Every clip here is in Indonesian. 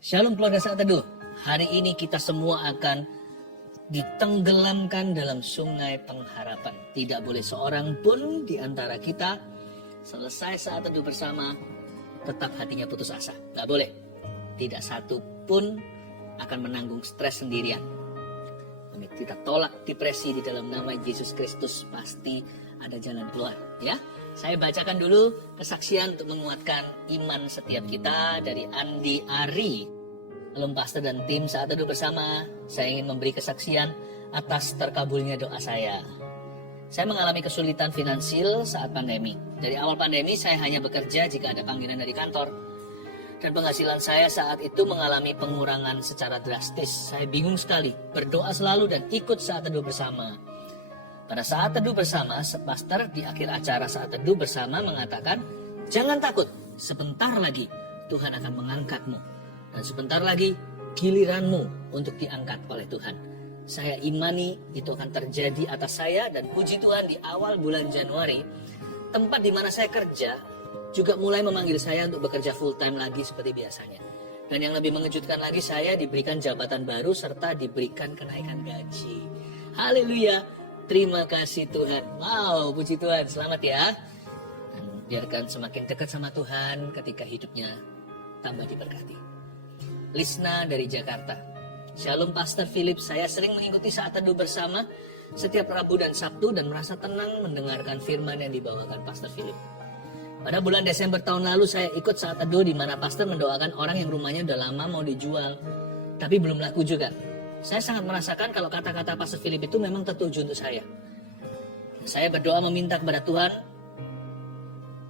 Shalom keluarga Saat Teduh. Hari ini kita semua akan ditenggelamkan dalam sungai pengharapan. Tidak boleh seorang pun di antara kita selesai Saat Teduh bersama tetap hatinya putus asa. Gak boleh. Tidak satu pun akan menanggung stres sendirian. Kita tolak depresi di dalam nama Yesus Kristus. Pasti ada jalan keluar, ya. Saya bacakan dulu kesaksian untuk menguatkan iman setiap kita dari Andi Ari. Lalu pastor dan tim Saat Teduh bersama, saya ingin memberi kesaksian atas terkabulnya doa saya. Saya mengalami kesulitan finansial saat pandemi. Dari awal pandemi saya hanya bekerja jika ada panggilan dari kantor. Dan penghasilan saya saat itu mengalami pengurangan secara drastis. Saya bingung sekali, berdoa selalu dan ikut Saat Teduh bersama. Pada Saat Teduh bersama, pastor di akhir acara Saat Teduh bersama mengatakan, jangan takut, sebentar lagi Tuhan akan mengangkatmu. Dan sebentar lagi giliranmu untuk diangkat oleh Tuhan. Saya imani itu akan terjadi atas saya dan puji Tuhan di awal bulan Januari, tempat di mana saya kerja juga mulai memanggil saya untuk bekerja full time lagi seperti biasanya. Dan yang lebih mengejutkan lagi, saya diberikan jabatan baru serta diberikan kenaikan gaji. Haleluya, terima kasih Tuhan. Wow, puji Tuhan, selamat ya. Dan biarkan semakin dekat sama Tuhan ketika hidupnya tambah diberkati. Lisna dari Jakarta. Shalom Pastor Philip, saya sering mengikuti Saat Teduh bersama setiap Rabu dan Sabtu dan merasa tenang mendengarkan firman yang dibawakan Pastor Philip. Pada bulan Desember tahun lalu saya ikut Saat Teduh di mana pastor mendoakan orang yang rumahnya udah lama mau dijual, tapi belum laku juga. Saya sangat merasakan kalau kata-kata Pastor Philip itu memang tertuju untuk saya. Saya berdoa meminta kepada Tuhan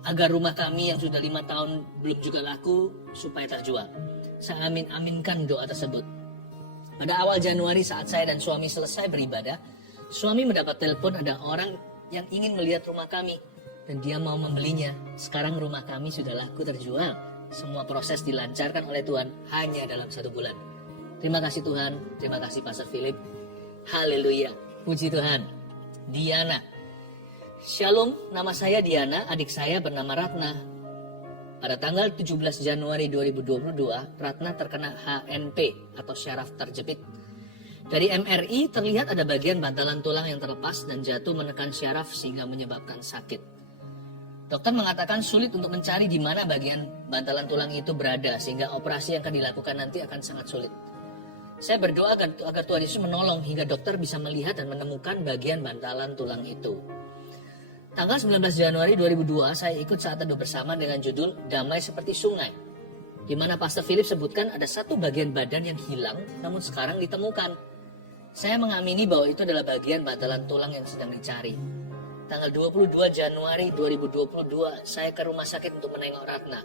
agar rumah kami yang sudah 5 tahun belum juga laku supaya terjual. Saya aminkan doa tersebut. Pada awal Januari saat saya dan suami selesai beribadah, suami mendapat telepon ada orang yang ingin melihat rumah kami. Dan dia mau membelinya. Sekarang rumah kami sudah laku terjual. Semua proses dilancarkan oleh Tuhan hanya dalam 1 bulan. Terima kasih Tuhan. Terima kasih Pastor Philip. Haleluya. Puji Tuhan. Diana. Shalom, nama saya Diana. Adik saya bernama Ratna. Pada tanggal 17 Januari 2022, Ratna terkena HNP atau syaraf terjepit. Dari MRI terlihat ada bagian bantalan tulang yang terlepas dan jatuh menekan syaraf sehingga menyebabkan sakit. Dokter mengatakan sulit untuk mencari di mana bagian bantalan tulang itu berada sehingga operasi yang akan dilakukan nanti akan sangat sulit. Saya berdoa agar Tuhan Yesus menolong hingga dokter bisa melihat dan menemukan bagian bantalan tulang itu. Tanggal 19 Januari 2002 saya ikut Saat Teduh bersama dengan judul Damai Seperti Sungai, di mana Pastor Philip sebutkan ada satu bagian badan yang hilang namun sekarang ditemukan. Saya mengamini bahwa itu adalah bagian bantalan tulang yang sedang dicari. Tanggal 22 Januari 2022, saya ke rumah sakit untuk menengok Ratna.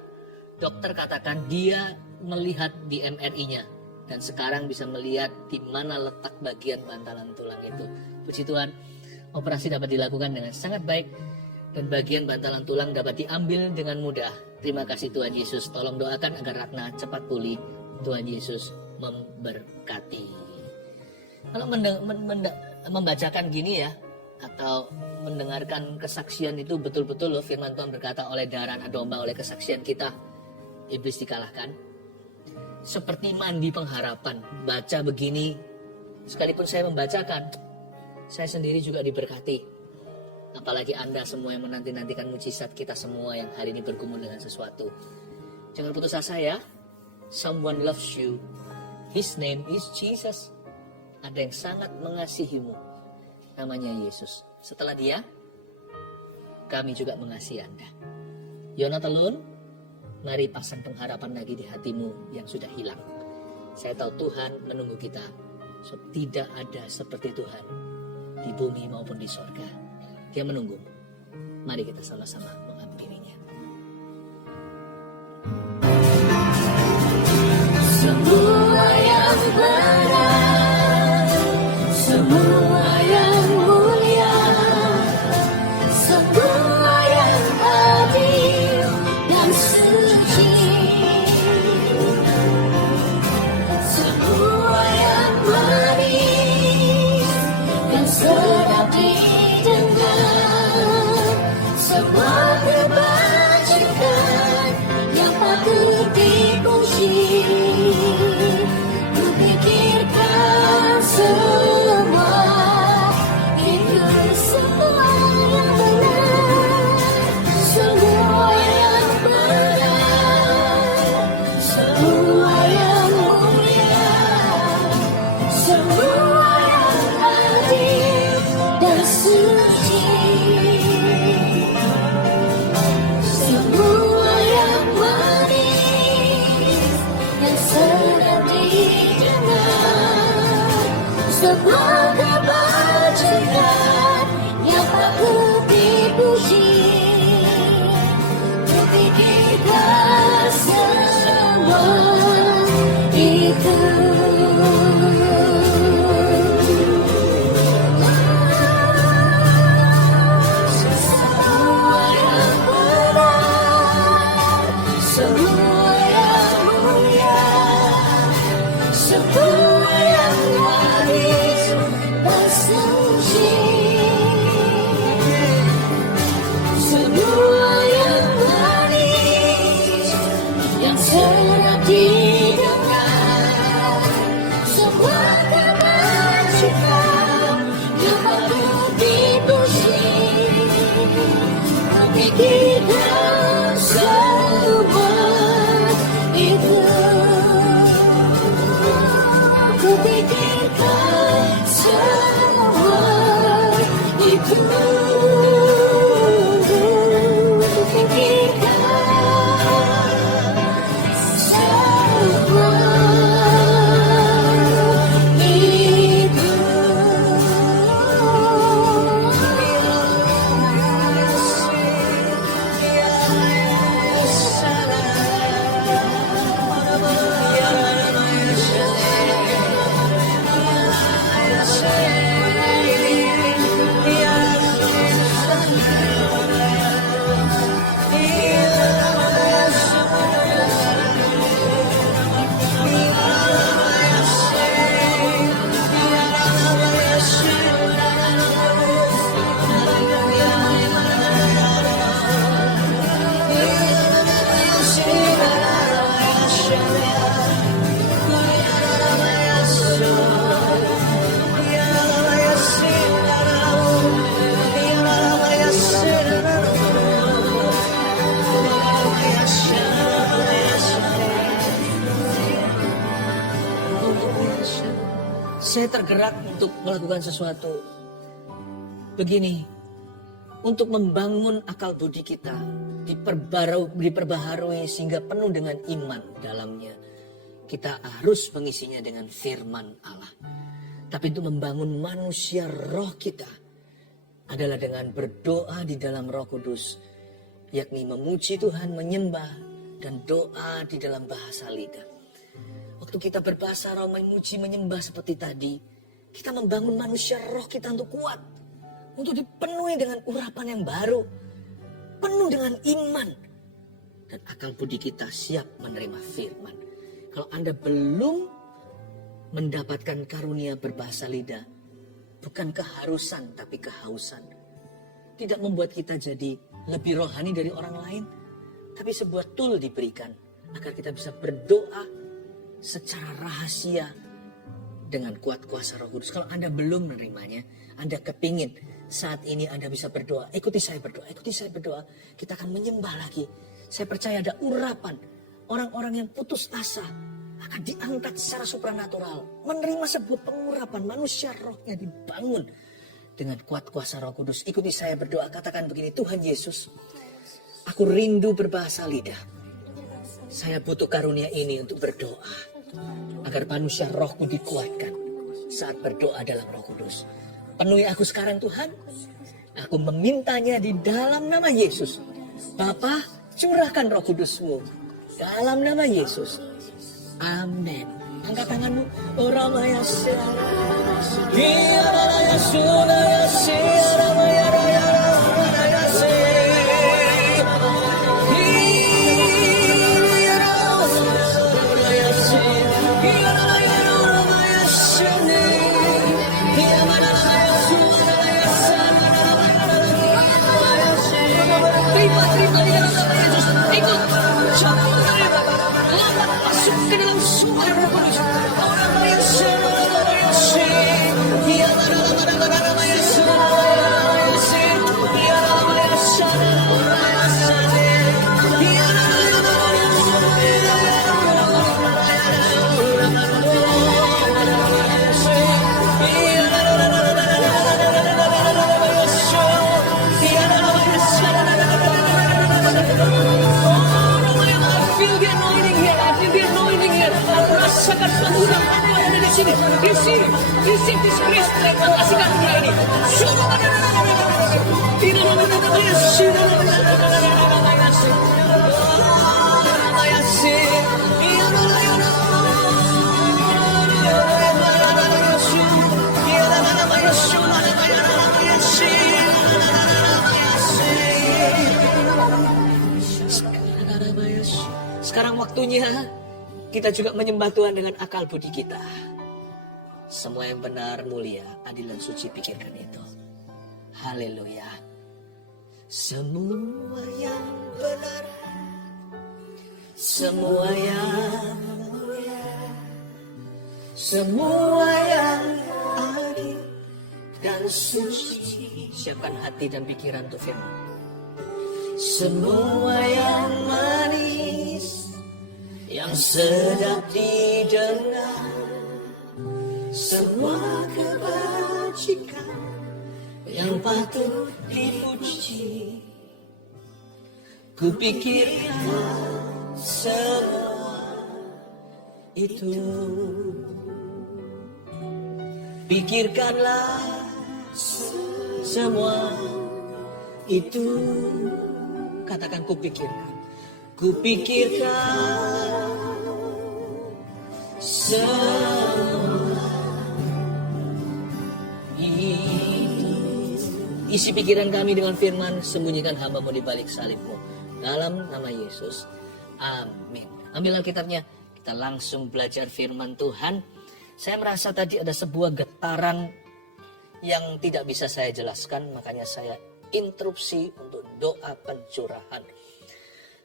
Dokter katakan dia melihat di MRI-nya dan sekarang bisa melihat di mana letak bagian bantalan tulang itu. Puji Tuhan, operasi dapat dilakukan dengan sangat baik dan bagian bantalan tulang dapat diambil dengan mudah. Terima kasih Tuhan Yesus. Tolong doakan agar Ratna cepat pulih. Tuhan Yesus memberkati. Kalau membacakan gini ya, atau mendengarkan kesaksian itu betul-betul loh, firman Tuhan berkata oleh darah anak domba, oleh kesaksian kita iblis dikalahkan. Seperti mandi pengharapan, baca begini, sekalipun saya membacakan, saya sendiri juga diberkati. Apalagi Anda semua yang menanti-nantikan mujizat, kita semua yang hari ini bergumul dengan sesuatu. Jangan putus asa ya. Someone loves you. His name is Jesus. Ada yang sangat mengasihimu. Namanya Yesus. Setelah dia, kami juga mengasihi Anda. You're not alone. Mari pasang pengharapan lagi di hatimu yang sudah hilang. Saya tahu Tuhan menunggu kita. So, tidak ada seperti Tuhan di bumi maupun di sorga. Dia menunggu. Mari kita sama-sama menghampirinya. Semua yang benar, semua yang mulia, semua yang adil dan suci, semua yang manis dan sedap didengar, semua kebajikan yang patut dipuji. Semua yang benar, semua yang mulia, semua yang manis dan suci, semua yang manis yang sedap didengar, semua kebajikan yang patut dipuji. Kupikirkan semua itu, kupikirkan semua itu, kupikirkan semua itu. Saya tergerak untuk melakukan sesuatu begini, untuk membangun akal budi kita, diperbaharui sehingga penuh dengan iman dalamnya. Kita harus mengisinya dengan firman Allah. Tapi untuk membangun manusia roh kita adalah dengan berdoa di dalam Roh Kudus, yakni memuji Tuhan, menyembah, dan doa di dalam bahasa lidah. Waktu kita berbahasa roh, memuji, menyembah seperti tadi, kita membangun manusia roh kita untuk kuat, untuk dipenuhi dengan urapan yang baru, penuh dengan iman, dan akal budi kita siap menerima firman. Kalau Anda belum mendapatkan karunia berbahasa lidah, bukan keharusan tapi kehausan. Tidak membuat kita jadi lebih rohani dari orang lain, tapi sebuah tool diberikan agar kita bisa berdoa secara rahasia dengan kuat kuasa Roh Kudus. Kalau Anda belum menerimanya, Anda kepingin saat ini Anda bisa berdoa. Ikuti saya berdoa, ikuti saya berdoa. Kita akan menyembah lagi. Saya percaya ada urapan. Orang-orang yang putus asa akan diangkat secara supranatural. Menerima sebuah pengurapan, manusia rohnya dibangun dengan kuat kuasa Roh Kudus. Ikuti saya berdoa, katakan begini, Tuhan Yesus, aku rindu berbahasa lidah. Saya butuh karunia ini untuk berdoa, agar manusia rohku dikuatkan saat berdoa dalam Roh Kudus. Penuhi aku sekarang Tuhan. Aku memintanya di dalam nama Yesus. Bapa, curahkan Roh Kudus-Mu dalam nama Yesus. Amin. Angkat tanganmu. Oramaya seara. Hiaraya sunaya searamaya raya raya se. Terima di dalam nama Yesus. Ikut. Coba menerima. Lalu masuk ke dalam sumber Roh Kudus. Orang yang rasakan penggunaan apa yang ada di sini. Isi Kristus yang mengasihkan dunia ini. waktunya kita juga menyembah Tuhan dengan akal budi kita. Semua yang benar, mulia, adil dan suci, pikirkan itu. Haleluya. Semua yang benar, semua yang mulia, semua yang adil dan suci. Siapkan hati dan pikiran untuk firman. Semua yang manis, yang sedap didengar, semua kebajikan yang patut dipuji. Kupikirkan semua itu. Pikirkanlah semua itu. Katakan kupikirkan. Kupikirkan semua itu. Isi pikiran kami dengan firman, sembunyikan hamba-Mu di balik salib-Mu. Dalam nama Yesus. Amin. Ambil Alkitabnya, kita langsung belajar firman Tuhan. Saya merasa tadi ada sebuah getaran yang tidak bisa saya jelaskan, makanya saya interupsi untuk doa pencurahan.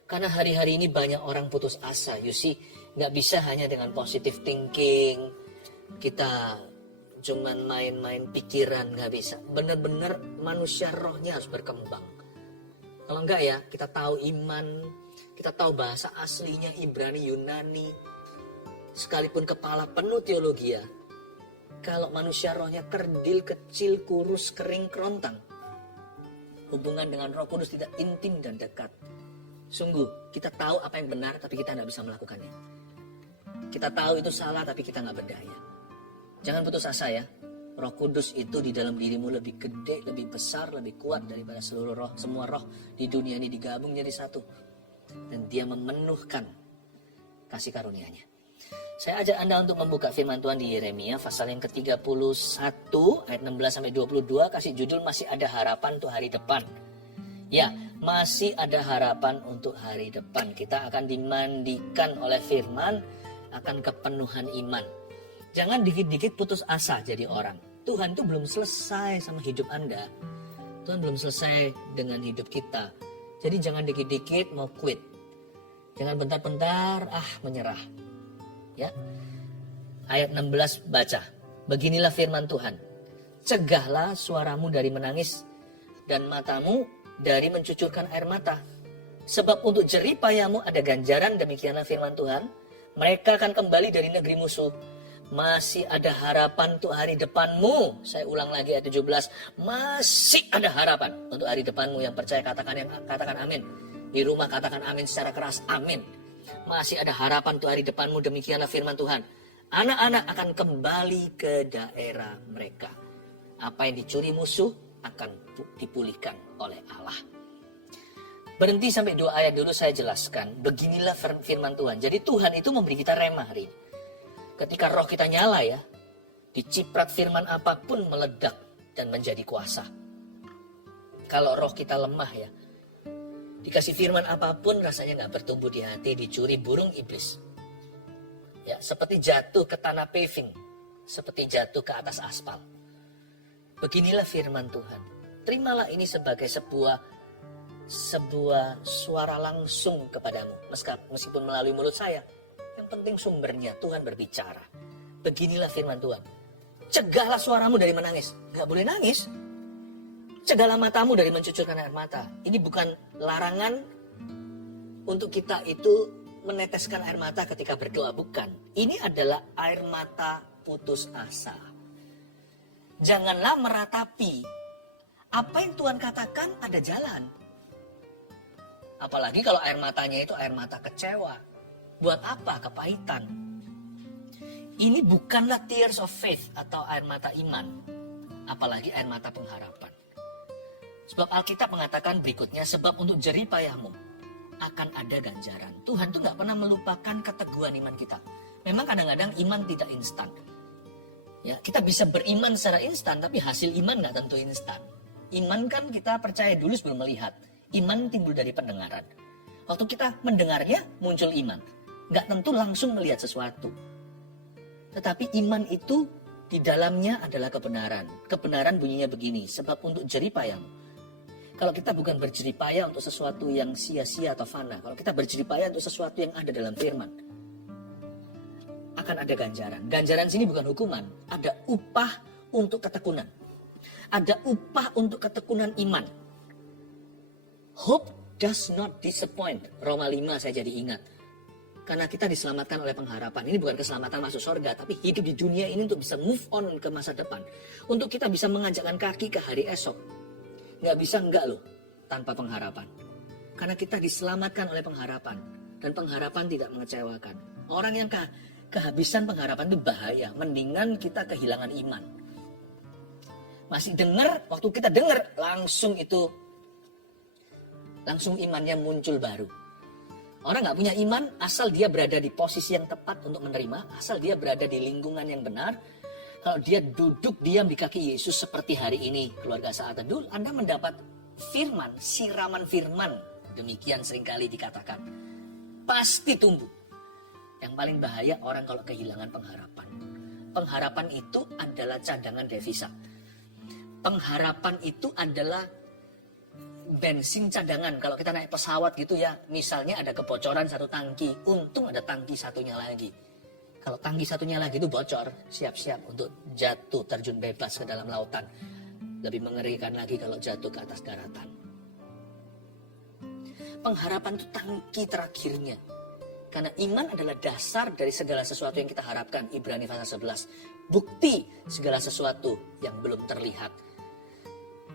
Karena hari-hari ini banyak orang putus asa. You see, nggak bisa hanya dengan positive thinking. Kita cuman main-main pikiran, nggak bisa. Benar-benar manusia rohnya harus berkembang. Kalau enggak ya, kita tahu iman, kita tahu bahasa aslinya Ibrani, Yunani, sekalipun kepala penuh teologi ya. Kalau manusia rohnya kerdil, kecil, kurus, kering, kerontang, hubungan dengan Roh Kudus tidak intim dan dekat. Sungguh, kita tahu apa yang benar, tapi kita tidak bisa melakukannya. Kita tahu itu salah, tapi kita nggak berdaya. Jangan putus asa ya. Roh Kudus itu di dalam dirimu lebih gede, lebih besar, lebih kuat daripada seluruh roh. Semua roh di dunia ini digabung jadi satu. Dan dia memenuhkan kasih karunia-Nya. Saya ajak Anda untuk membuka firman Tuhan di Yeremia pasal yang ke-31 ayat 16-22. Kasih judul masih ada harapan untuk hari depan. Ya, masih ada harapan untuk hari depan. Kita akan dimandikan oleh firman akan kepenuhan iman. Jangan dikit-dikit putus asa jadi orang. Tuhan itu belum selesai sama hidup Anda. Tuhan belum selesai dengan hidup kita. Jadi jangan dikit-dikit mau quit. Jangan bentar-bentar menyerah. Ya. Ayat 16 baca. Beginilah firman Tuhan. Cegahlah suaramu dari menangis dan matamu dari mencucurkan air mata. Sebab untuk jerih payahmu ada ganjaran, demikianlah firman Tuhan. Mereka akan kembali dari negeri musuh. Masih ada harapan untuk hari depanmu. Saya ulang lagi ayat 17. Masih ada harapan untuk hari depanmu. Yang percaya katakan amin. Di rumah katakan amin secara keras. Amin. Masih ada harapan untuk hari depanmu. Demikianlah firman Tuhan. Anak-anak akan kembali ke daerah mereka. Apa yang dicuri musuh akan dipulihkan oleh Allah. Berhenti sampai 2 ayat dulu saya jelaskan. Beginilah firman Tuhan. Jadi Tuhan itu memberi kita rema hari ini. Ketika roh kita nyala ya, diciprat firman apapun meledak dan menjadi kuasa. Kalau roh kita lemah ya, dikasih firman apapun rasanya gak bertumbuh di hati, dicuri burung iblis. Ya, seperti jatuh ke tanah paving, seperti jatuh ke atas aspal. Beginilah firman Tuhan. Terimalah ini sebagai sebuah suara langsung kepadamu, meskipun melalui mulut saya. Yang penting sumbernya, Tuhan berbicara. Beginilah firman Tuhan. Cegahlah suaramu dari menangis. Gak boleh nangis. Cegahlah matamu dari mencucurkan air mata. Ini bukan larangan untuk kita itu meneteskan air mata ketika berdoa. Bukan. Ini adalah air mata putus asa. Janganlah meratapi. Apa yang Tuhan katakan ada jalan. Apalagi kalau air matanya itu air mata kecewa. Buat apa kepahitan? Ini bukanlah tears of faith atau air mata iman. Apalagi air mata pengharapan. Sebab Alkitab mengatakan berikutnya, sebab untuk jerih payahmu akan ada ganjaran. Tuhan tuh gak pernah melupakan keteguhan iman kita. Memang kadang-kadang iman tidak instan. Ya, kita bisa beriman secara instan, tapi hasil iman gak tentu instan. Iman kan kita percaya dulu sebelum melihat. Iman timbul dari pendengaran. Waktu kita mendengarnya, muncul iman. nggak tentu langsung melihat sesuatu. Tetapi iman itu di dalamnya adalah kebenaran. Kebenaran bunyinya begini, sebab untuk jeripayang. Kalau kita bukan berjeripaya untuk sesuatu yang sia-sia atau fana, kalau kita berjeripaya untuk sesuatu yang ada dalam firman, akan ada ganjaran. Ganjaran sini bukan hukuman, ada upah untuk ketekunan. Ada upah untuk ketekunan iman. Hope does not disappoint. Roma 5 saya jadi ingat. Karena kita diselamatkan oleh pengharapan. Ini bukan keselamatan masuk surga, tapi hidup di dunia ini untuk bisa move on ke masa depan. Untuk kita bisa mengajakkan kaki ke hari esok. Nggak bisa enggak loh, tanpa pengharapan. Karena kita diselamatkan oleh pengharapan. Dan pengharapan tidak mengecewakan. Orang yang kehabisan pengharapan itu bahaya. Mendingan kita kehilangan iman. Masih dengar, waktu kita dengar, langsung imannya muncul baru. Orang nggak punya iman asal dia berada di posisi yang tepat untuk menerima, asal dia berada di lingkungan yang benar. Kalau dia duduk diam di kaki Yesus seperti hari ini, keluarga Saat Teduh, Anda mendapat firman, siraman firman. Demikian seringkali dikatakan. Pasti tumbuh. Yang paling bahaya orang kalau kehilangan pengharapan. Pengharapan itu adalah cadangan devisa. Pengharapan itu adalah bensin cadangan. Kalau kita naik pesawat gitu ya, misalnya ada kebocoran satu tangki, untung ada tangki satunya lagi. Kalau tangki satunya lagi itu bocor, siap-siap untuk jatuh terjun bebas ke dalam lautan. Lebih mengerikan lagi kalau jatuh ke atas daratan. Pengharapan itu tangki terakhirnya. Karena iman adalah dasar dari segala sesuatu yang kita harapkan. Ibrani pasal 11. Bukti segala sesuatu yang belum terlihat.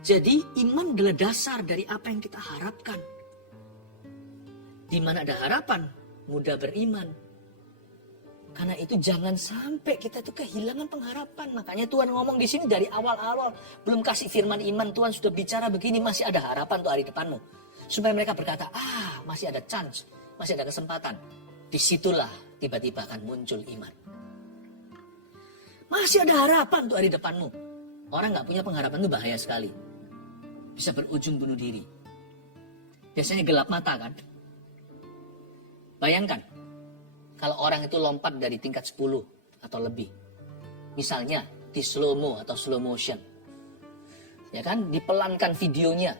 Jadi iman adalah dasar dari apa yang kita harapkan. Di mana ada harapan, mudah beriman. Karena itu jangan sampai kita tuh kehilangan pengharapan. Makanya Tuhan ngomong di sini dari awal-awal, belum kasih firman iman, Tuhan sudah bicara begini, masih ada harapan untuk hari depanmu. Supaya mereka berkata, masih ada chance, masih ada kesempatan. Disitulah tiba-tiba akan muncul iman. Masih ada harapan untuk hari depanmu. Orang gak punya pengharapan itu bahaya sekali. Bisa berujung bunuh diri. Biasanya gelap mata kan? Bayangkan, kalau orang itu lompat dari tingkat 10 atau lebih. Misalnya di slow-mo atau slow motion. Ya kan, dipelankan videonya.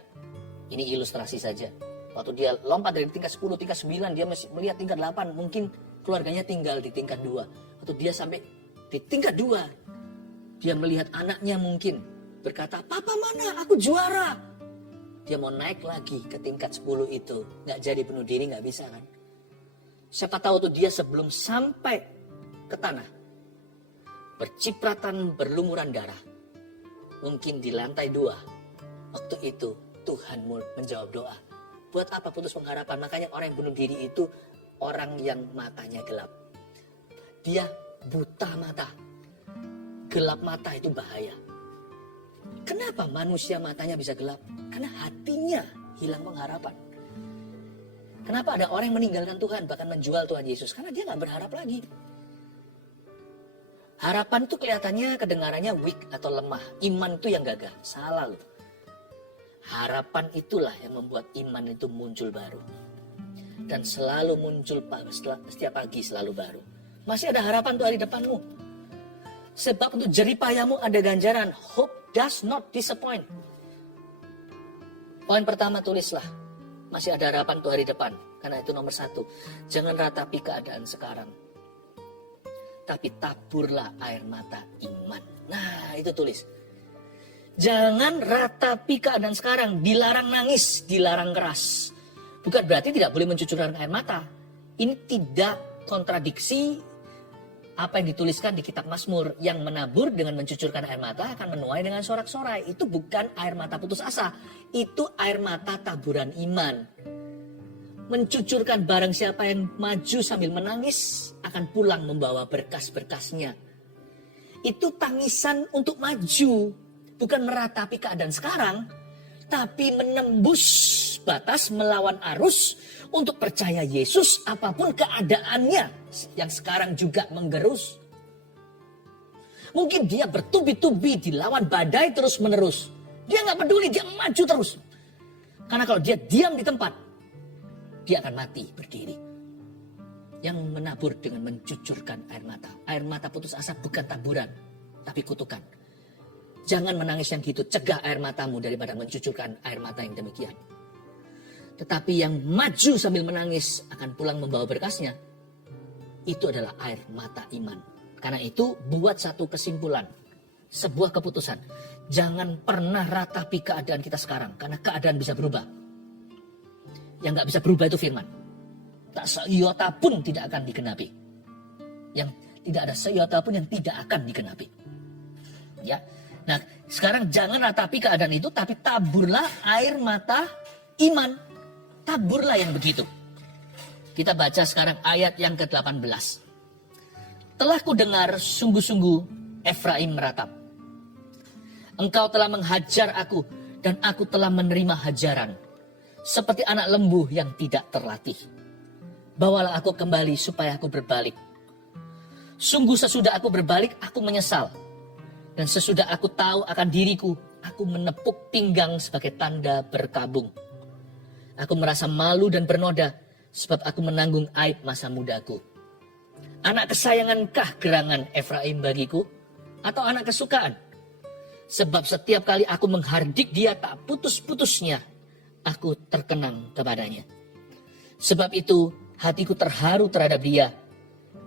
Ini ilustrasi saja. Waktu dia lompat dari tingkat 10, tingkat 9, dia masih melihat tingkat 8. Mungkin keluarganya tinggal di tingkat 2. Waktu dia sampai di tingkat 2, dia melihat anaknya mungkin berkata, "Papa mana? Aku juara." Dia mau naik lagi ke tingkat 10 itu. Nggak jadi bunuh diri, nggak bisa kan? Siapa tahu tuh dia sebelum sampai ke tanah, bercipratan berlumuran darah. Mungkin di lantai 2. Waktu itu Tuhan menjawab doa. Buat apa putus pengharapan? Makanya orang yang bunuh diri itu orang yang matanya gelap. Dia buta mata. Gelap mata itu bahaya. Kenapa manusia matanya bisa gelap? Karena hatinya hilang pengharapan. Kenapa ada orang yang meninggalkan Tuhan, bahkan menjual Tuhan Yesus? Karena dia gak berharap lagi. Harapan itu kelihatannya, kedengarannya weak atau lemah. Iman itu yang gagah. Salah loh. Harapan itulah yang membuat iman itu muncul baru. Dan selalu muncul setiap pagi selalu baru. Masih ada harapan untuk hari depanmu. Sebab untuk jeripayamu ada ganjaran. Hope does not disappoint. Poin pertama tulislah. Masih ada harapan untuk hari depan. Karena itu nomor 1. Jangan ratapi keadaan sekarang. Tapi taburlah air mata iman. Nah itu tulis. Jangan ratapi keadaan sekarang. Dilarang nangis, dilarang keras. Bukan berarti tidak boleh mencucurkan air mata. Ini tidak kontradiksi apa yang dituliskan di kitab Mazmur. Yang menabur dengan mencucurkan air mata akan menuai dengan sorak-sorai. Itu bukan air mata putus asa. Itu air mata taburan iman. Mencucurkan barang siapa yang maju sambil menangis akan pulang membawa berkas-berkasnya. Itu tangisan untuk maju. Bukan meratapi keadaan sekarang, tapi menembus batas melawan arus untuk percaya Yesus apapun keadaannya yang sekarang juga menggerus. Mungkin dia bertubi-tubi dilawan badai terus menerus. Dia nggak peduli, dia maju terus. Karena kalau dia diam di tempat, dia akan mati berdiri. yang menabur dengan mencucurkan air mata. Air mata putus asa bukan taburan, tapi kutukan. Jangan menangis yang gitu, cegah air matamu daripada mencucurkan air mata yang demikian. Tetapi yang maju sambil menangis akan pulang membawa berkasnya, itu adalah air mata iman. Karena itu buat satu kesimpulan, sebuah keputusan. Jangan pernah ratapi keadaan kita sekarang, karena keadaan bisa berubah. Yang gak bisa berubah itu firman. Tak seiota pun tidak akan digenapi. Yang tidak ada seiota pun yang tidak akan digenapi. Ya. Nah, sekarang jangan ratapi keadaan itu, tapi taburlah air mata iman. Taburlah yang begitu. Kita baca sekarang ayat yang ke-18. Telah ku dengar sungguh-sungguh Efraim meratap. Engkau telah menghajar aku dan aku telah menerima hajaran. Seperti anak lembu yang tidak terlatih. Bawalah aku kembali supaya aku berbalik. Sungguh sesudah aku berbalik aku menyesal. Dan sesudah aku tahu akan diriku, aku menepuk pinggang sebagai tanda berkabung. Aku merasa malu dan bernoda sebab aku menanggung aib masa mudaku. Anak kesayangankah gerangan Efraim bagiku atau anak kesukaan? Sebab setiap kali aku menghardik dia tak putus-putusnya, aku terkenang kepadanya. Sebab itu hatiku terharu terhadap dia.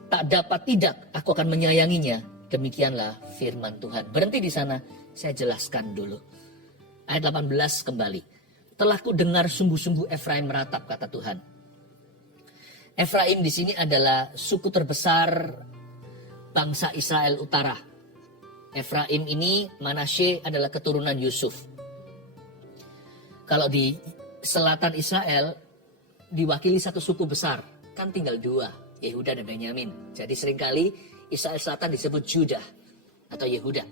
Tak dapat tidak aku akan menyayanginya. Demikianlah firman Tuhan. Berhenti di sana, saya jelaskan dulu. Ayat 18 kembali. Telah ku dengar sungguh-sungguh Efraim meratap, kata Tuhan. Efraim di sini adalah suku terbesar bangsa Israel Utara. Efraim ini, Manasye adalah keturunan Yusuf. Kalau di selatan Israel diwakili satu suku besar, kan tinggal dua, Yehuda dan Benyamin. Jadi seringkali Israel Selatan disebut Judah atau Yehuda.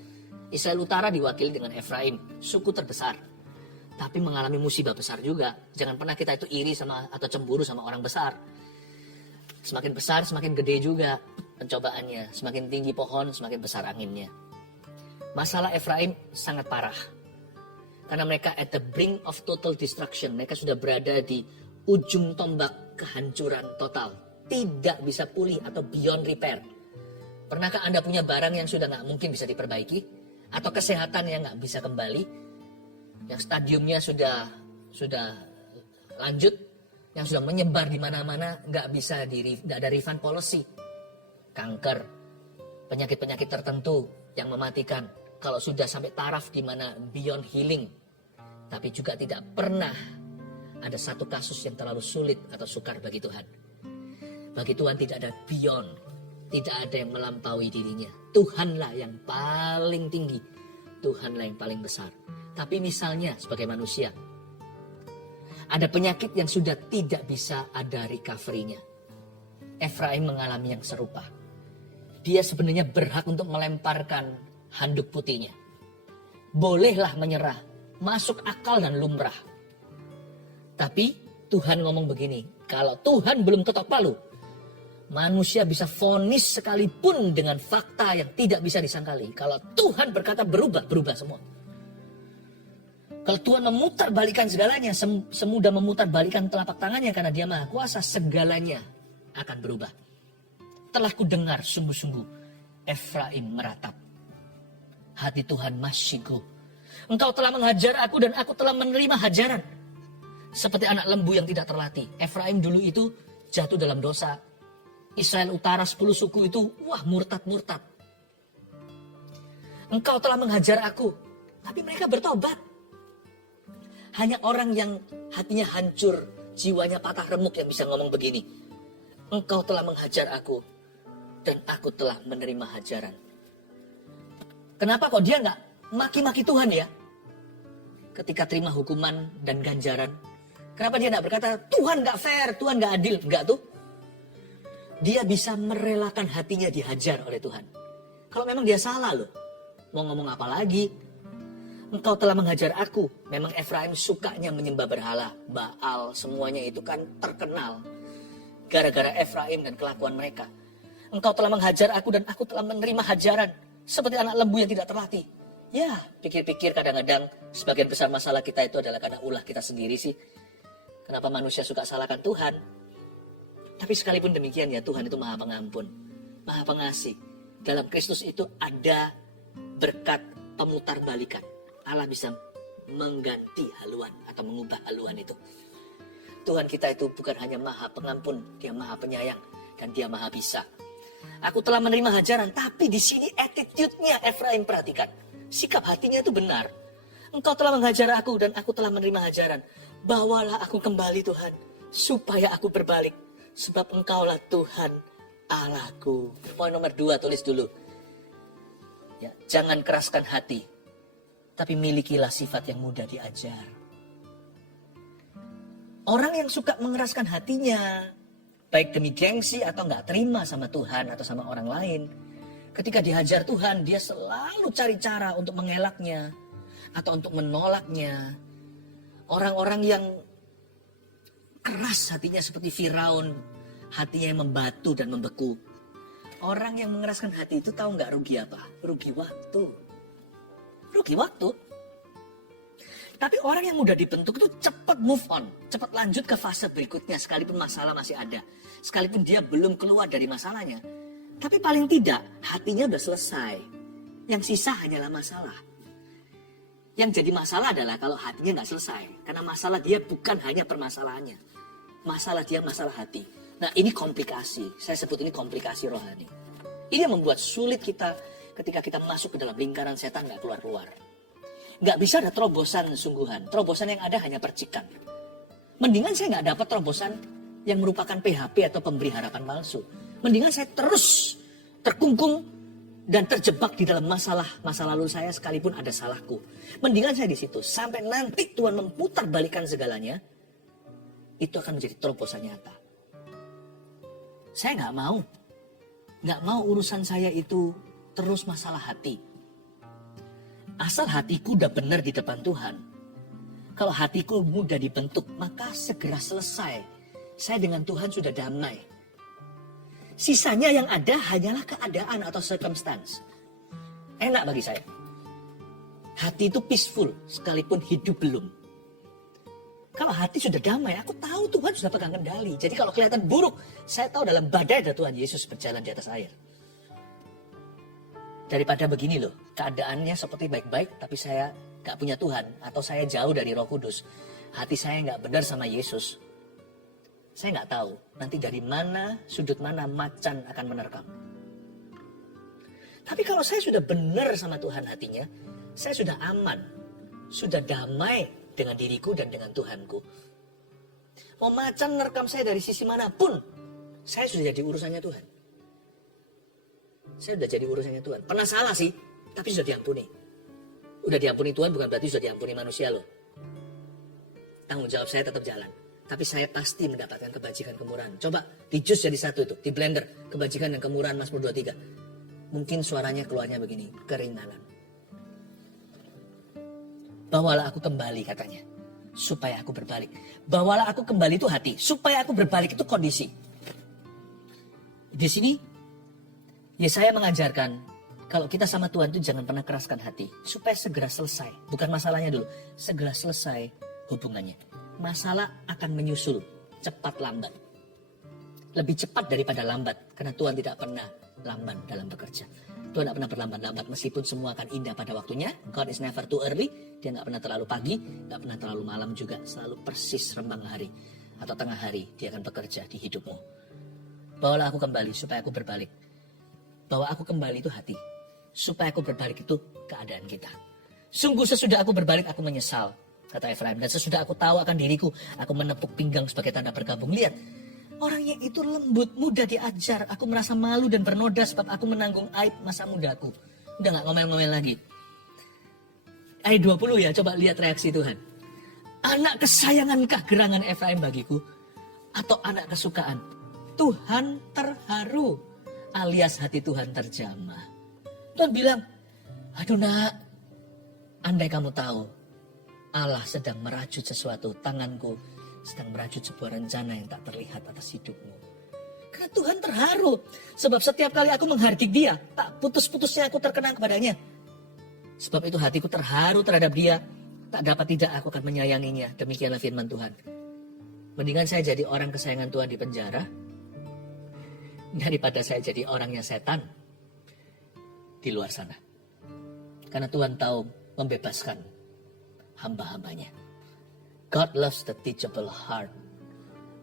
Israel Utara diwakili dengan Efraim, suku terbesar. Tapi mengalami musibah besar juga. Jangan pernah kita itu iri sama atau cemburu sama orang besar. Semakin besar, semakin gede juga pencobaannya. Semakin tinggi pohon, semakin besar anginnya. Masalah Efraim sangat parah. Karena mereka at the brink of total destruction. Mereka sudah berada di ujung tombak kehancuran total. Tidak bisa pulih atau beyond repair. Pernahkah Anda punya barang yang sudah gak mungkin bisa diperbaiki? Atau kesehatan yang gak bisa kembali? Yang stadiumnya sudah lanjut, yang sudah menyebar di mana-mana, nggak ada refund policy, kanker, penyakit-penyakit tertentu yang mematikan. Kalau sudah sampai taraf di mana beyond healing, tapi juga tidak pernah ada satu kasus yang terlalu sulit atau sukar bagi Tuhan. Bagi Tuhan tidak ada beyond, tidak ada yang melampaui dirinya. Tuhanlah yang paling tinggi, Tuhanlah yang paling besar. Tapi misalnya sebagai manusia, ada penyakit yang sudah tidak bisa ada recovery-nya. Efraim mengalami yang serupa. Dia sebenarnya berhak untuk melemparkan handuk putihnya. Bolehlah menyerah, masuk akal dan lumrah. Tapi Tuhan ngomong begini, kalau Tuhan belum ketok palu, manusia bisa vonis sekalipun dengan fakta yang tidak bisa disangkali. Kalau Tuhan berkata berubah semua. Kalau Tuhan memutarbalikkan segalanya, semudah memutarbalikkan telapak tangannya karena Dia Maha Kuasa, segalanya akan berubah. Telah ku dengar sungguh-sungguh Efraim meratap. Hati Tuhan masyikku. Engkau telah menghajar aku dan aku telah menerima hajaran. Seperti anak lembu yang tidak terlatih. Efraim dulu itu jatuh dalam dosa. Israel Utara 10 suku itu, murtad. Engkau telah menghajar aku. Tapi mereka bertobat. Hanya orang yang hatinya hancur, jiwanya patah remuk yang bisa ngomong begini. Engkau telah menghajar aku, dan aku telah menerima hajaran. Kenapa kok dia nggak maki-maki Tuhan ya? Ketika terima hukuman dan ganjaran. Kenapa dia nggak berkata, Tuhan nggak fair, Tuhan nggak adil? Nggak tuh. Dia bisa merelakan hatinya dihajar oleh Tuhan. Kalau memang dia salah loh. Mau ngomong apa lagi? Engkau telah menghajar aku. Memang Efraim sukanya menyembah berhala. Baal, semuanya itu kan terkenal. Gara-gara Efraim dan kelakuan mereka. Engkau telah menghajar aku dan aku telah menerima hajaran. Seperti anak lembu yang tidak terlatih. Ya, pikir-pikir kadang-kadang sebagian besar masalah kita itu adalah karena ulah kita sendiri sih. Kenapa manusia suka salahkan Tuhan? Tapi sekalipun demikian ya, Tuhan itu maha pengampun, maha pengasih. Dalam Kristus itu ada berkat pemutarbalikan. Allah bisa mengganti haluan atau mengubah haluan itu. Tuhan kita itu bukan hanya maha pengampun, dia maha penyayang dan dia maha bisa. Aku telah menerima hajaran, tapi di sini attitude-nya Efraim, perhatikan. Sikap hatinya itu benar. Engkau telah menghajar aku dan aku telah menerima hajaran. Bawalah aku kembali Tuhan, supaya aku berbalik. Sebab engkaulah Tuhan Allahku. Poin nomor 2, tulis dulu. Ya, jangan keraskan hati, tapi milikilah sifat yang mudah diajar. Orang yang suka mengeraskan hatinya, baik demi gengsi atau nggak terima sama Tuhan atau sama orang lain, ketika dihajar Tuhan, dia selalu cari cara untuk mengelaknya atau untuk menolaknya. Orang-orang yang keras hatinya seperti Firaun, hatinya yang membatu dan membeku. Orang yang mengeraskan hati itu tahu nggak rugi apa? Rugi waktu. Rugi waktu. Tapi orang yang mudah dibentuk itu cepat move on, cepat lanjut ke fase berikutnya sekalipun masalah masih ada. Sekalipun dia belum keluar dari masalahnya. Tapi paling tidak hatinya sudah selesai. Yang sisa hanyalah masalah. Yang jadi masalah adalah kalau hatinya nggak selesai. Karena masalah dia bukan hanya permasalahannya. Masalah dia masalah hati. Nah, ini komplikasi. Saya sebut ini komplikasi rohani. Ini yang membuat sulit kita ketika kita masuk ke dalam lingkaran setan nggak keluar-keluar. Nggak bisa ada terobosan sungguhan. Terobosan yang ada hanya percikan. Mendingan saya nggak dapat terobosan yang merupakan PHP atau pemberi harapan palsu. Mendingan saya terus terkungkung dan terjebak di dalam masalah masa lalu saya sekalipun ada salahku. Mendingan saya di situ sampai nanti Tuhan memutarbalikkan segalanya. Itu akan menjadi terobosan nyata. Saya nggak mau urusan saya itu terus masalah hati. Asal hatiku udah benar di depan Tuhan. Kalau hatiku mudah dibentuk, maka segera selesai. Saya dengan Tuhan sudah damai. Sisanya yang ada hanyalah keadaan atau circumstance. Enak bagi saya. Hati itu peaceful, sekalipun hidup belum. Kalau hati sudah damai, aku tahu Tuhan sudah pegang kendali. Jadi kalau kelihatan buruk, saya tahu dalam badai ada Tuhan Yesus berjalan di atas air. Daripada begini loh, keadaannya seperti baik-baik, tapi saya gak punya Tuhan. Atau saya jauh dari Roh Kudus. Hati saya gak benar sama Yesus. Saya gak tahu nanti dari mana, sudut mana macan akan menerkam. Tapi kalau saya sudah benar sama Tuhan hatinya, saya sudah aman. Sudah damai dengan diriku dan dengan Tuhanku. Mau macan menerkam saya dari sisi manapun, saya sudah jadi urusannya Tuhan. Saya sudah jadi urusannya Tuhan. Pernah salah sih, tapi sudah diampuni. Udah diampuni Tuhan bukan berarti sudah diampuni manusia loh. Tanggung jawab saya tetap jalan. Tapi saya pasti mendapatkan kebajikan kemurahan. Coba di jus jadi satu itu, di blender. Kebajikan dan kemurahan Mazmur 23. Mungkin suaranya keluarnya begini, keringanan. Bawalah aku kembali katanya, supaya aku berbalik. Bawalah aku kembali itu hati, supaya aku berbalik itu kondisi. Di sini Yesaya mengajarkan, kalau kita sama Tuhan itu jangan pernah keraskan hati. Supaya segera selesai. Bukan masalahnya dulu. Segera selesai hubungannya. Masalah akan menyusul. Cepat lambat. Lebih cepat daripada lambat. Karena Tuhan tidak pernah lambat dalam bekerja. Tuhan tidak pernah berlambat-lambat. Meskipun semua akan indah pada waktunya. God is never too early. Dia tidak pernah terlalu pagi. Tidak pernah terlalu malam juga. Selalu persis rembang hari. Atau tengah hari. Dia akan bekerja di hidupmu. Bawalah aku kembali supaya aku berbalik. Bahwa aku kembali itu hati. Supaya aku berbalik itu keadaan kita. Sungguh sesudah aku berbalik aku menyesal. Kata Efraim. Dan sesudah aku tahu akan diriku. Aku menepuk pinggang sebagai tanda bergabung. Lihat. Orangnya itu lembut. Mudah diajar. Aku merasa malu dan bernoda. Sebab aku menanggung aib masa mudaku. Udah gak ngomel-ngomel lagi. Ayat 20 ya. Coba lihat reaksi Tuhan. Anak kesayangankah gerangan Efraim bagiku? Atau anak kesukaan? Tuhan terharu. Alias hati Tuhan terjamah. Tuhan bilang, aduh nak, andai kamu tahu, Allah sedang merajut sesuatu, tanganku sedang merajut sebuah rencana yang tak terlihat atas hidupmu. Karena Tuhan terharu, sebab setiap kali aku menghardik dia, tak putus-putusnya aku terkenang kepadanya. Sebab itu hatiku terharu terhadap dia, tak dapat tidak aku akan menyayanginya. Demikianlah firman Tuhan. Mendingan saya jadi orang kesayangan Tuhan di penjara, daripada saya jadi orangnya setan di luar sana. Karena Tuhan tahu membebaskan hamba-hambanya. God loves the teachable heart.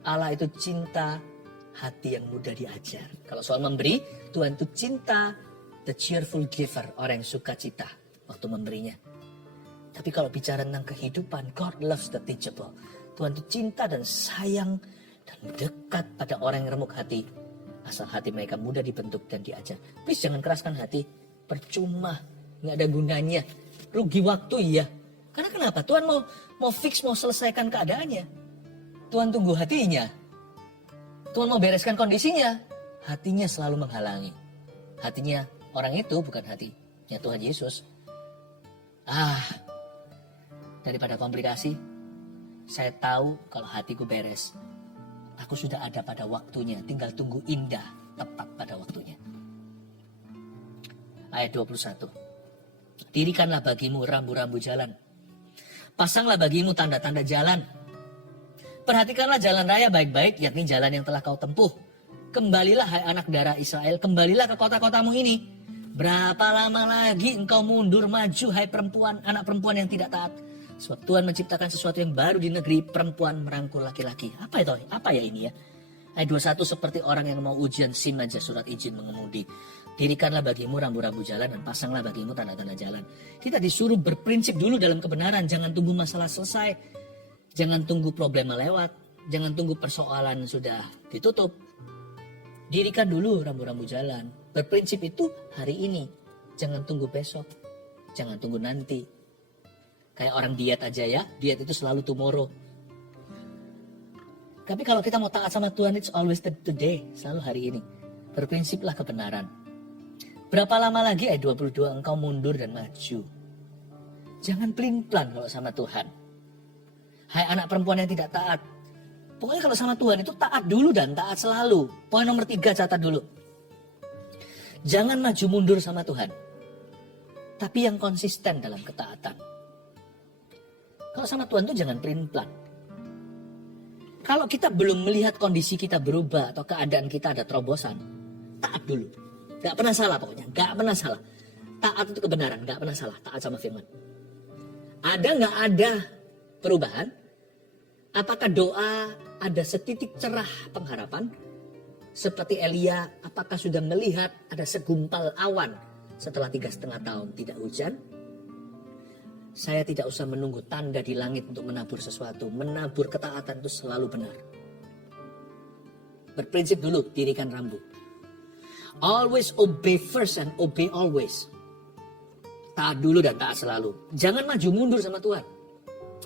Allah itu cinta hati yang mudah diajar. Kalau soal memberi, Tuhan itu cinta the cheerful giver, orang yang suka cita waktu memberinya. Tapi kalau bicara tentang kehidupan, God loves the teachable. Tuhan itu cinta dan sayang dan dekat pada orang yang remuk hati. Asal hati mereka mudah dibentuk dan diajar. Please jangan keraskan hati. Percuma, nggak ada gunanya. Rugi waktu ya. Karena kenapa? Tuhan mau fix, mau selesaikan keadaannya. Tuhan tunggu hatinya. Tuhan mau bereskan kondisinya. Hatinya selalu menghalangi. Hatinya orang itu bukan hatinya Tuhan Yesus. Daripada komplikasi, saya tahu kalau hatiku beres. Aku sudah ada pada waktunya, tinggal tunggu indah tepat pada waktunya. Ayat 21. Dirikanlah bagimu rambu-rambu jalan. Pasanglah bagimu tanda-tanda jalan. Perhatikanlah jalan raya baik-baik, yakni jalan yang telah kau tempuh. Kembalilah hai anak darah Israel, kembalilah ke kota-kotamu ini. Berapa lama lagi engkau mundur maju hai perempuan, anak perempuan yang tidak taat? Sebab Tuhan menciptakan sesuatu yang baru di negeri, perempuan merangkul laki-laki. Apa itu? Apa ya ini ya? Ayat 21, seperti orang yang mau ujian SIM aja surat izin mengemudi. Dirikanlah bagimu rambu-rambu jalan dan pasanglah bagimu tanda-tanda jalan. Kita disuruh berprinsip dulu dalam kebenaran. Jangan tunggu masalah selesai. Jangan tunggu problema lewat. Jangan tunggu persoalan sudah ditutup. Dirikan dulu rambu-rambu jalan. Berprinsip itu hari ini. Jangan tunggu besok. Jangan tunggu nanti. Kayak orang diet aja ya. Diet itu selalu tomorrow. Tapi kalau kita mau taat sama Tuhan, it's always today. Selalu hari ini. Berprinsiplah kebenaran. Berapa lama lagi ayat 22 engkau mundur dan maju. Jangan pelin-pelan kalau sama Tuhan. Hai anak perempuan yang tidak taat. Pokoknya kalau sama Tuhan itu taat dulu dan taat selalu. Poin nomor 3 catat dulu. Jangan maju mundur sama Tuhan. Tapi yang konsisten dalam ketaatan. Kalau sama Tuhan itu jangan pelin-pelan. Kalau kita belum melihat kondisi kita berubah atau keadaan kita ada terobosan, taat dulu. Gak pernah salah pokoknya, gak pernah salah. Taat itu kebenaran, gak pernah salah. Taat sama firman. Ada gak ada perubahan? Apakah doa ada setitik cerah pengharapan? Seperti Elia, apakah sudah melihat ada segumpal awan setelah 3,5 tahun tidak hujan? Saya tidak usah menunggu tanda di langit untuk menabur sesuatu. Menabur ketaatan itu selalu benar. Berprinsip dulu, dirikan rambu. Always obey first and obey always. Taat dulu dan taat selalu. Jangan maju mundur sama Tuhan.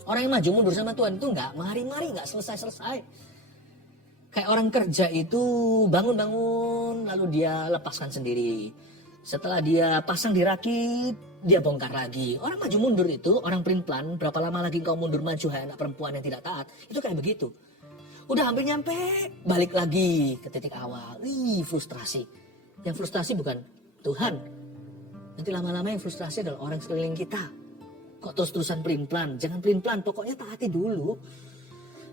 Orang yang maju mundur sama Tuhan itu nggak mari-mari, nggak selesai-selesai. Kayak orang kerja itu bangun-bangun lalu dia lepaskan sendiri. Setelah dia pasang dirakit, dia bongkar lagi. Orang maju mundur itu, orang pelin-pelan, berapa lama lagi kau mundur maju hai anak perempuan yang tidak taat. Itu kayak begitu. Udah hampir nyampe, balik lagi ke titik awal. Frustrasi. Yang frustrasi bukan Tuhan. Nanti lama-lama yang frustrasi adalah orang sekeliling kita. Kok terus-terusan pelin-pelan? Jangan pelin-pelan, pokoknya taati dulu.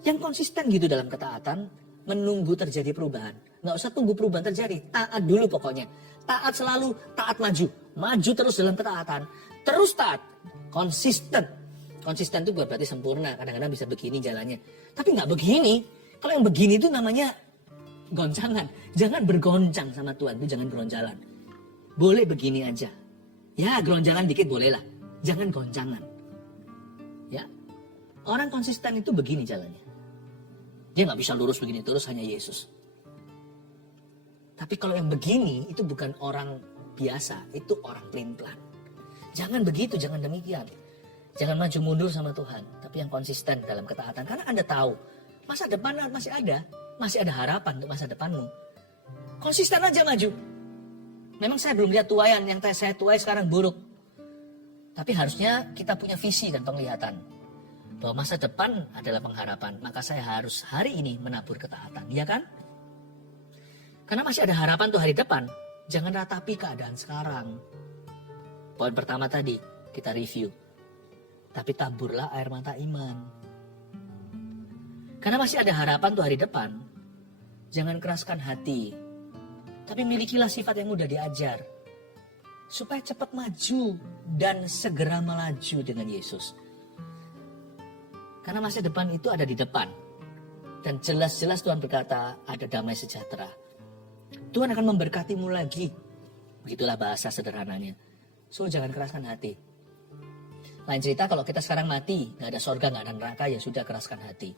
Yang konsisten gitu dalam ketaatan, menunggu terjadi perubahan. Nggak usah tunggu perubahan terjadi, taat dulu pokoknya. Taat selalu, taat maju. Maju terus dalam ketaatan. Terus taat. Konsisten. Konsisten itu bukan berarti sempurna. Kadang-kadang bisa begini jalannya. Tapi nggak begini. Kalau yang begini itu namanya goncangan. Jangan bergoncang sama Tuhan. Itu jangan geronjalan. Boleh begini aja. Ya geronjalan dikit boleh lah. Jangan goncangan. Ya. Orang konsisten itu begini jalannya. Dia nggak bisa lurus begini terus, hanya Yesus. Tapi kalau yang begini itu bukan orang biasa, itu orang pelin-pelan. Jangan begitu, jangan demikian. Jangan maju mundur sama Tuhan, tapi yang konsisten dalam ketaatan. Karena Anda tahu, masa depan masih ada harapan untuk masa depanmu. Konsisten aja maju. Memang saya belum lihat tuaian, yang saya tuai sekarang buruk. Tapi harusnya kita punya visi dan penglihatan. Bahwa masa depan adalah pengharapan, maka saya harus hari ini menabur ketaatan, ya kan? Karena masih ada harapan tuh hari depan. Jangan ratapi keadaan sekarang. Poin pertama tadi kita review. Tapi taburlah air mata iman. Karena masih ada harapan tuh hari depan. Jangan keraskan hati. Tapi milikilah sifat yang mudah diajar. Supaya cepat maju dan segera melaju dengan Yesus. Karena masa depan itu ada di depan. Dan jelas-jelas Tuhan berkata ada damai sejahtera. Tuhan akan memberkatimu lagi. Begitulah bahasa sederhananya. So jangan keraskan hati. Lain cerita kalau kita sekarang mati, nggak ada sorga, nggak ada neraka, ya sudah keraskan hati.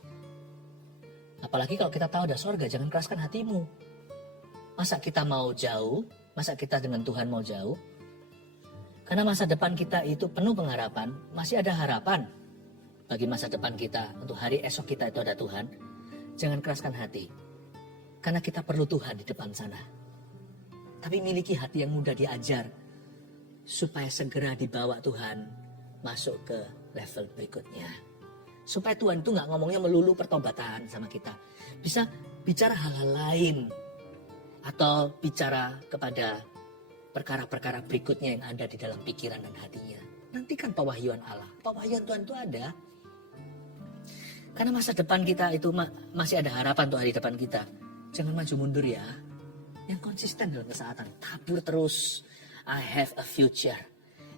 Apalagi kalau kita tahu ada sorga, jangan keraskan hatimu. Masa kita mau jauh? Masa kita dengan Tuhan mau jauh? Karena masa depan kita itu penuh pengharapan, masih ada harapan. Bagi masa depan kita, untuk hari esok kita itu ada Tuhan. Jangan keraskan hati. Karena kita perlu Tuhan di depan sana. Tapi miliki hati yang mudah diajar. Supaya segera dibawa Tuhan masuk ke level berikutnya. Supaya Tuhan itu gak ngomongnya melulu pertobatan sama kita. Bisa bicara hal-hal lain. Atau bicara kepada perkara-perkara berikutnya yang ada di dalam pikiran dan hatinya. Nantikan pewahyuan Allah. Pewahyuan Tuhan itu ada. Karena masa depan kita itu masih ada harapan untuk hari depan kita. Jangan maju mundur ya. Yang konsisten dalam kesaatan. Tabur terus. I have a future.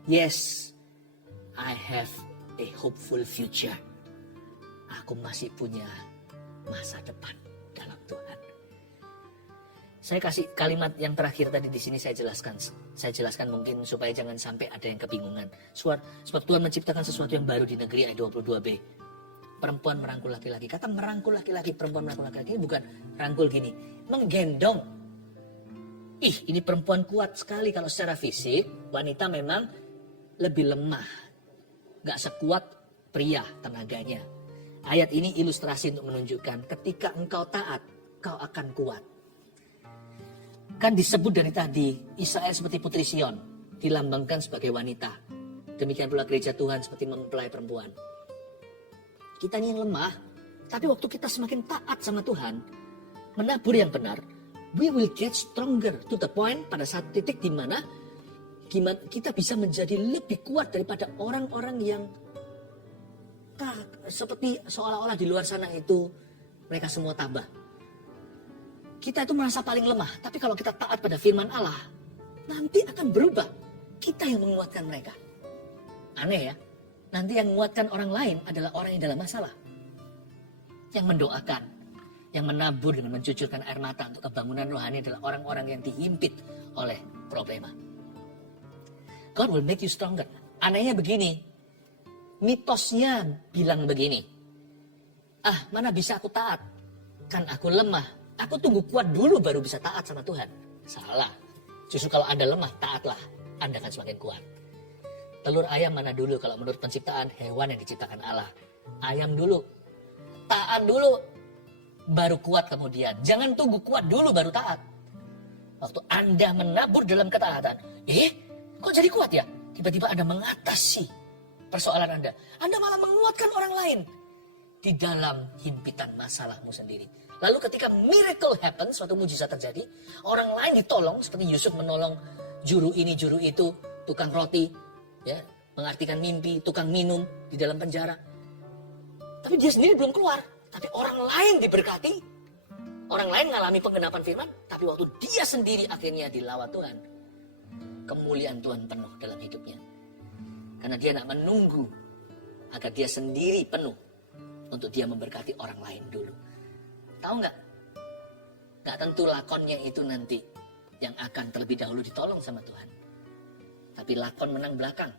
Yes, I have a hopeful future. Aku masih punya masa depan dalam Tuhan. Saya kasih kalimat yang terakhir tadi di sini saya jelaskan. Saya jelaskan mungkin supaya jangan sampai ada yang kebingungan. Sebab Tuhan menciptakan sesuatu yang baru di negeri ayat 22b. Perempuan merangkul laki-laki. Kata merangkul laki-laki, perempuan merangkul laki-laki ini bukan rangkul gini. Menggendong. Ini perempuan kuat sekali kalau secara fisik. Wanita memang lebih lemah. Gak sekuat pria tenaganya. Ayat ini ilustrasi untuk menunjukkan ketika engkau taat, kau akan kuat. Kan disebut dari tadi, Israel seperti putri Sion, dilambangkan sebagai wanita. Demikian pula gereja Tuhan seperti mempelai perempuan. Kita ini yang lemah, tapi waktu kita semakin taat sama Tuhan, menabur yang benar, we will get stronger to the point pada saat titik di mana kita bisa menjadi lebih kuat daripada orang-orang yang seperti seolah-olah di luar sana itu mereka semua tabah. Kita itu merasa paling lemah, tapi kalau kita taat pada firman Allah, nanti akan berubah. Kita yang menguatkan mereka. Aneh ya, nanti yang menguatkan orang lain adalah orang yang dalam masalah. Yang mendoakan, yang menabur dengan mencucurkan air mata untuk kebangunan rohani adalah orang-orang yang dihimpit oleh problema. God will make you stronger. Anehnya begini, mitosnya bilang begini, mana bisa aku taat? Kan aku lemah. Aku tunggu kuat dulu baru bisa taat sama Tuhan. Salah. Justru kalau Anda lemah, taatlah. Anda akan semakin kuat. Telur ayam mana dulu kalau menurut penciptaan hewan yang diciptakan Allah? Ayam dulu. Taat dulu. Baru kuat kemudian. Jangan tunggu kuat dulu baru taat. Waktu Anda menabur dalam ketaatan. Kok jadi kuat ya? Tiba-tiba Anda mengatasi persoalan Anda. Anda malah menguatkan orang lain. Di dalam himpitan masalahmu sendiri. Lalu ketika miracle happen, suatu mujizat terjadi, orang lain ditolong, seperti Yusuf menolong juru ini, juru itu, tukang roti, ya, mengartikan mimpi, tukang minum di dalam penjara. Tapi dia sendiri belum keluar. Tapi orang lain diberkati, orang lain mengalami penggenapan firman, tapi waktu dia sendiri akhirnya dilawat Tuhan, kemuliaan Tuhan penuh dalam hidupnya. Karena dia tidak menunggu agar dia sendiri penuh untuk dia memberkati orang lain dulu. Tahu nggak? Nggak tentu lakonnya itu nanti yang akan terlebih dahulu ditolong sama Tuhan. Tapi lakon menang belakang.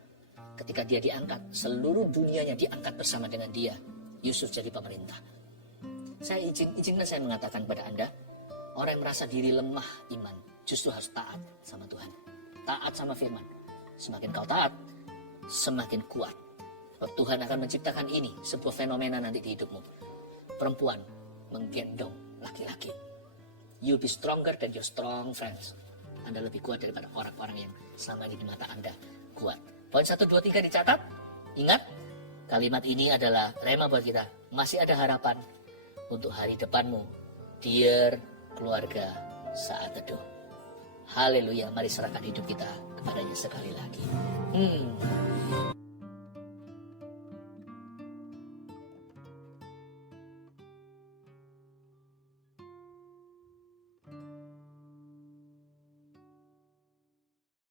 Ketika dia diangkat, seluruh dunianya diangkat bersama dengan dia. Yusuf jadi pemerintah. Saya izinkan saya mengatakan kepada Anda, orang yang merasa diri lemah iman, justru harus taat sama Tuhan. Taat sama firman. Semakin kau taat, semakin kuat. Sebab Tuhan akan menciptakan ini, sebuah fenomena nanti di hidupmu. Perempuan menggendong laki-laki. You'll be stronger than your strong friends. Anda lebih kuat daripada orang-orang yang selama ini di mata Anda kuat. Poin 1, 2, 3 dicatat. Ingat, kalimat ini adalah rema buat kita. Masih ada harapan untuk hari depanmu. Dear keluarga saat teduh. Haleluya, mari serahkan hidup kita kepadanya sekali lagi.